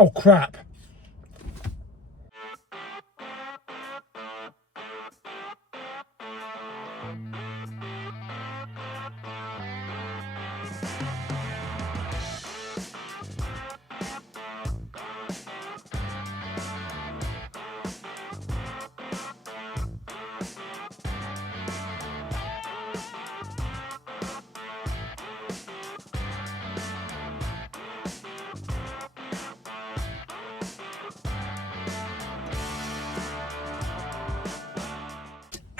Oh crap.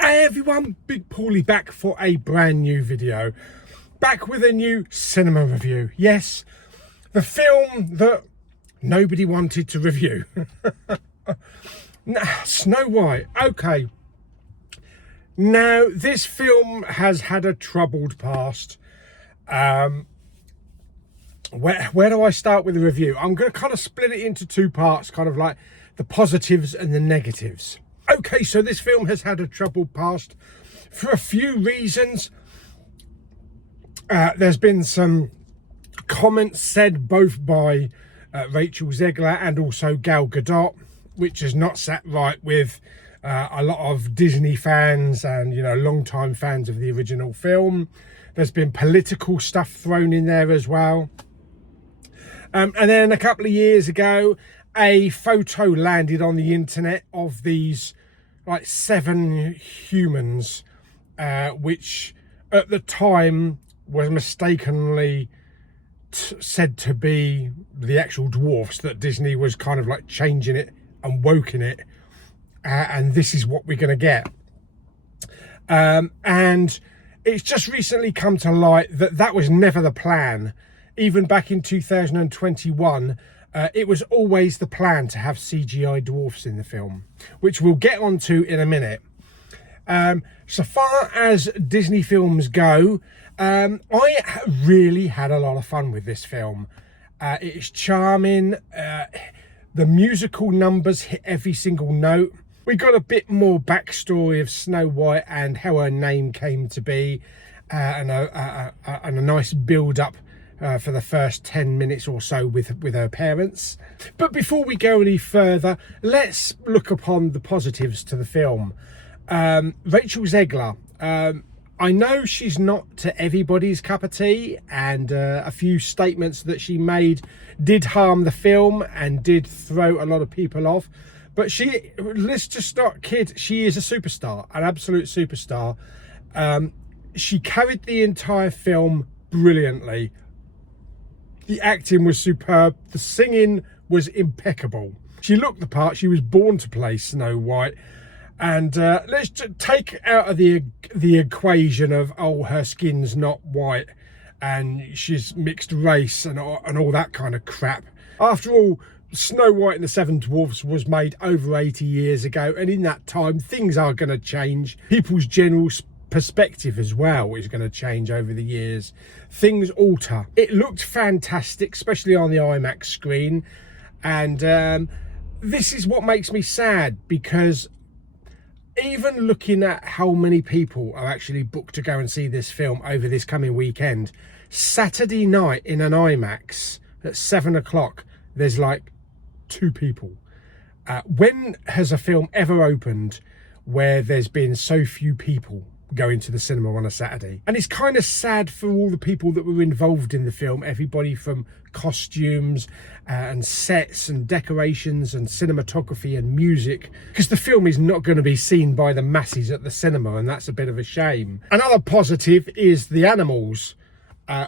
Hey everyone, Big Pauly back for a brand new video. Back with a new cinema review. Yes, the film that nobody wanted to review. Snow White. Okay. Now, this film has had a troubled past. Where do I start with the review? I'm going to kind of split it into two parts, kind of like the positives and the negatives. Okay, so this film has had a troubled past for a few reasons. There's been some comments said both by Rachel Zegler and also Gal Gadot, which has not sat right with a lot of Disney fans and, you know, long-time fans of the original film. There's been political stuff thrown in there as well. And then a couple of years ago, a photo landed on the internet of these like 7 humans, which at the time was mistakenly said to be the actual dwarfs, that Disney was kind of like changing it and woking it, and this is what we're going to get. And it's just recently come to light that that was never the plan. Even back in 2021, it was always the plan to have CGI dwarfs in the film, which we'll get onto in a minute. So far as Disney films go, I really had a lot of fun with this film. It's charming. The musical numbers hit every single note. We got a bit more backstory of Snow White and how her name came to be, and a nice build-up for the first 10 minutes or so with her parents. But before we go any further, let's look upon the positives to the film. Rachel Zegler, I know she's not to everybody's cup of tea, and a few statements that she made did harm the film and did throw a lot of people off, but she, let's just not kid, she is a superstar, an absolute superstar. She carried the entire film brilliantly. The acting was superb. The singing was impeccable. She looked the part. She was born to play Snow White. And let's just take out of the equation of, oh, her skin's not white and she's mixed race and all that kind of crap. After all, Snow White and the Seven Dwarfs was made over 80 years ago. And in that time, things are going to change. People's general perspective as well is going to change over the years. Things alter. It looked fantastic, especially on the IMAX screen, and this is what makes me sad, because even looking at how many people are actually booked to go and see this film over this coming weekend, Saturday night in an IMAX at 7 o'clock, there's like 2 people. When has a film ever opened where there's been so few people going to the cinema on a Saturday? And it's kind of sad for all the people that were involved in the film, everybody from costumes and sets and decorations and cinematography and music, because the film is not going to be seen by the masses at the cinema, and that's a bit of a shame. Another positive is the animals,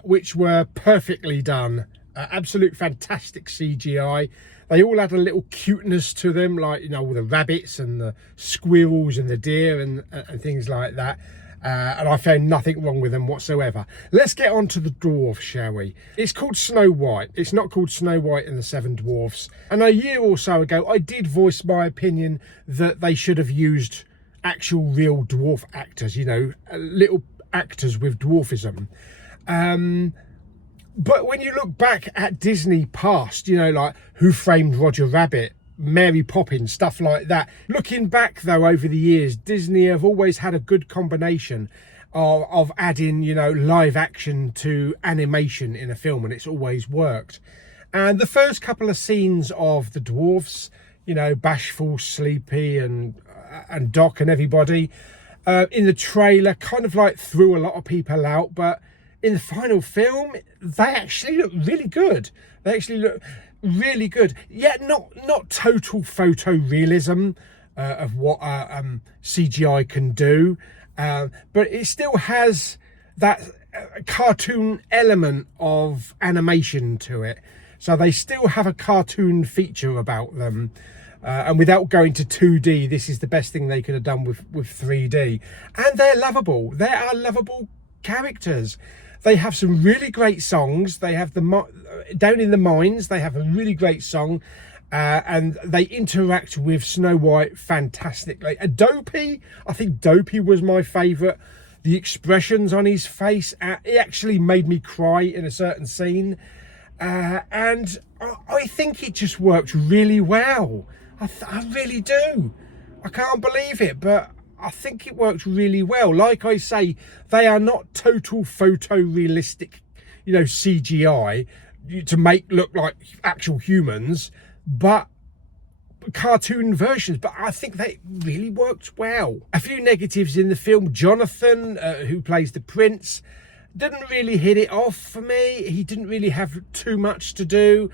which were perfectly done. Absolute fantastic CGI. They all had a little cuteness to them, like, you know, all the rabbits and the squirrels and the deer and things like that. And I found nothing wrong with them whatsoever. Let's get on to the dwarf, shall we? It's called Snow White. It's not called Snow White and the Seven Dwarfs. And a year or so ago, I did voice my opinion that they should have used actual real dwarf actors, you know, little actors with dwarfism. But when you look back at Disney past, you know, like Who Framed Roger Rabbit, Mary Poppins, stuff like that. Looking back, though, over the years, Disney have always had a good combination of adding, you know, live action to animation in a film, and it's always worked. And the first couple of scenes of the dwarves, you know, Bashful, Sleepy and Doc and everybody in the trailer kind of like threw a lot of people out, but in the final film they actually look really good. They actually look really good. Yeah, not total photorealism of what CGI can do, but it still has that cartoon element of animation to it. So they still have a cartoon feature about them. And without going to 2D, this is the best thing they could have done with 3D. And they're lovable. They are lovable characters. They have some really great songs. They have Down in the Mines, they have a really great song. And they interact with Snow White fantastically. Dopey, I think Dopey was my favourite. The expressions on his face, it actually made me cry in a certain scene. And I think it just worked really well. I really do. I can't believe it, but I think it worked really well. Like I say, they are not total photorealistic, you know, CGI to make look like actual humans, but cartoon versions. But I think they really worked well. A few negatives in the film. Jonathan, who plays the prince, didn't really hit it off for me. He didn't really have too much to do,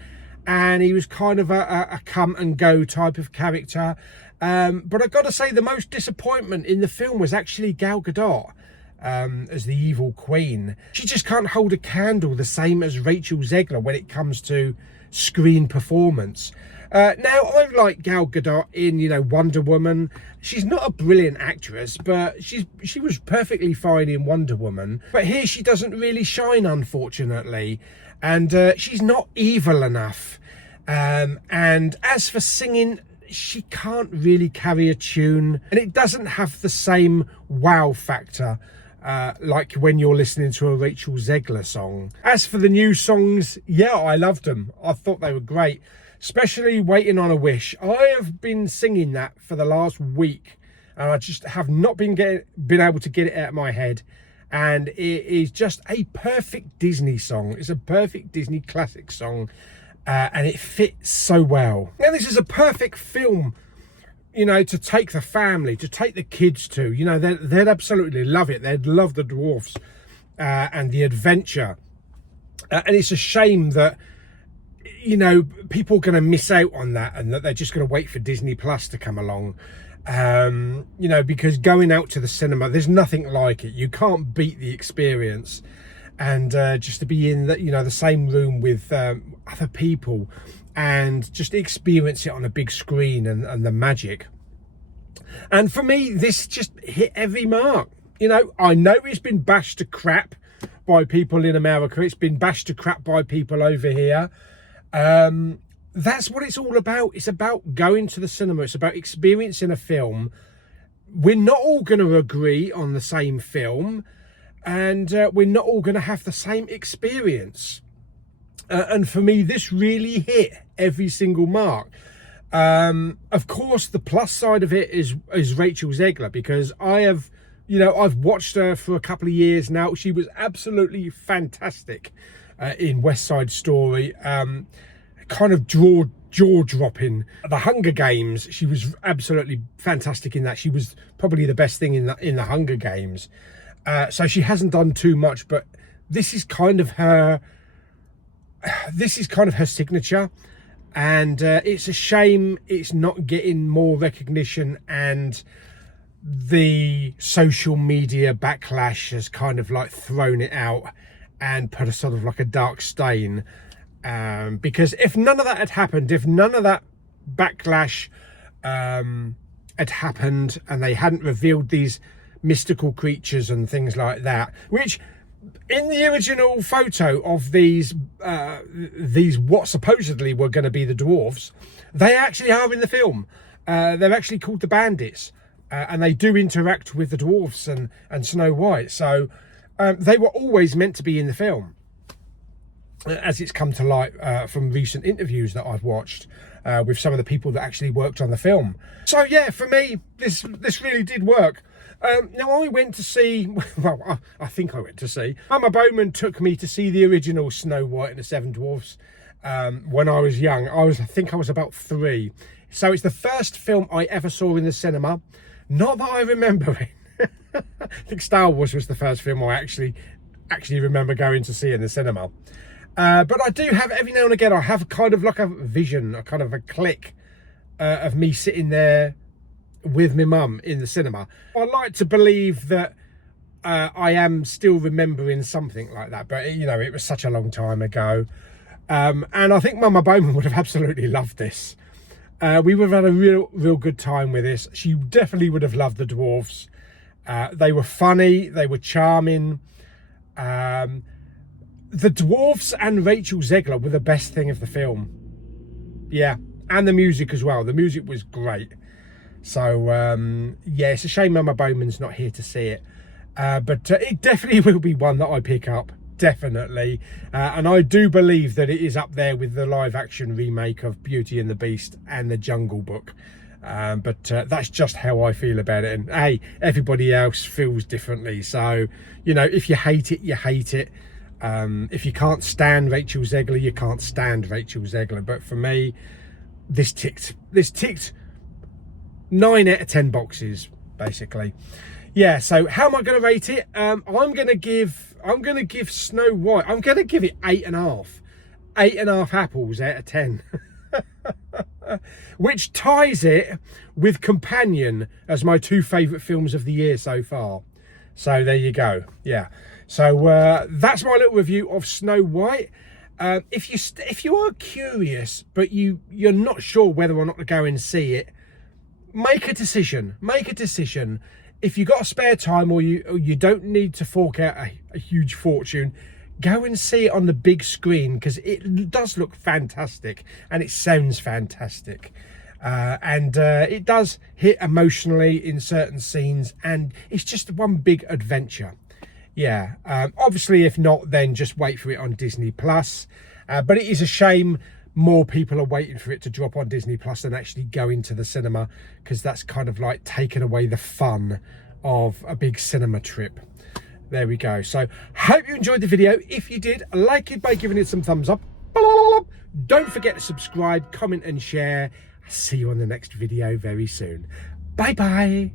and he was kind of a come and go type of character. But I've got to say, the most disappointment in the film was actually Gal Gadot as the evil queen. She just can't hold a candle the same as Rachel Zegler when it comes to screen performance. Now, I like Gal Gadot in, you know, Wonder Woman. She's not a brilliant actress, but she was perfectly fine in Wonder Woman. But here she doesn't really shine, unfortunately. And she's not evil enough. And as for singing, she can't really carry a tune. And it doesn't have the same wow factor like when you're listening to a Rachel Zegler song. As for the new songs, yeah, I loved them. I thought they were great. Especially Waiting on a Wish. I have been singing that for the last week, and I just have not been able to get it out of my head. And it is just a perfect Disney song. It's a perfect Disney classic song, and it fits so well. Now, this is a perfect film, you know, to take the family, to take the kids to. You know, they'd absolutely love it. They'd love the dwarfs and the adventure. And it's a shame that, you know, people are going to miss out on that, and that they're just going to wait for Disney Plus to come along. You know, because going out to the cinema, there's nothing like it. You can't beat the experience. And just to be in the, you know, the same room with other people and just experience it on a big screen and the magic. And for me, this just hit every mark. You know it's been bashed to crap by people in America. It's been bashed to crap by people over here. That's what it's all about. It's about going to the cinema. It's about experiencing a film. We're not all going to agree on the same film, and we're not all going to have the same experience. And for me, this really hit every single mark. Of course, the plus side of it is Rachel Zegler, because I've watched her for a couple of years now. She was absolutely fantastic in West Side Story. Kind of jaw-dropping. The Hunger Games, she was absolutely fantastic in that. She was probably the best thing in the Hunger Games. So she hasn't done too much, but this is kind of her signature. And it's a shame it's not getting more recognition, and the social media backlash has kind of like thrown it out and put a sort of like a dark stain. Because if none of that had happened, if none of that backlash had happened, and they hadn't revealed these mystical creatures and things like that, which in the original photo of these what supposedly were going to be the dwarves, they actually are in the film. They're actually called the bandits, and they do interact with the dwarves and Snow White. So they were always meant to be in the film, as it's come to light from recent interviews that I've watched with some of the people that actually worked on the film. So yeah, for me, this really did work. Now, I went to see, well, I think I went to see, Mama Bowman took me to see the original Snow White and the Seven Dwarfs when I was young. I think I was about 3. So it's the first film I ever saw in the cinema. Not that I remember it. I think Star Wars was the first film I actually remember going to see in the cinema. But I do have, every now and again, I have kind of like a vision, a kind of a click of me sitting there with my mum in the cinema. I like to believe that I am still remembering something like that, but you know, it was such a long time ago. And I think Mama Bowman would have absolutely loved this. We would have had a real good time with this. She definitely would have loved the Dwarves. They were funny, they were charming. The Dwarves and Rachel Zegler were the best thing of the film. Yeah, and the music as well. The music was great. So yeah, it's a shame Mama Bowman's not here to see it. But it definitely will be one that I pick up, definitely. And I do believe that it is up there with the live action remake of Beauty and the Beast and the Jungle Book. But that's just how I feel about it. And hey, everybody else feels differently. So, you know, if you hate it, you hate it. If you can't stand Rachel Zegler, you can't stand Rachel Zegler. But for me, this ticked 9 out of 10 boxes, basically. Yeah, so how am I going to rate it? I'm going to give Snow White, I'm going to give it 8.5. 8.5 apples out of 10. Which ties it with Companion as my 2 favourite films of the year so far. So there you go. Yeah. So that's my little review of Snow White. If you are curious, but you're not sure whether or not to go and see it, make a decision. Make a decision. If you've got a spare time or you don't need to fork out a huge fortune, go and see it on the big screen, because it does look fantastic and it sounds fantastic. And it does hit emotionally in certain scenes, and it's just one big adventure. Yeah, obviously if not, then just wait for it on Disney Plus. But it is a shame more people are waiting for it to drop on Disney Plus than actually go into the cinema, because that's kind of like taken away the fun of a big cinema trip. There we go. So hope you enjoyed the video. If you did, like it by giving it some thumbs up. Don't forget to subscribe, comment and share. I'll see you on the next video very soon. Bye bye.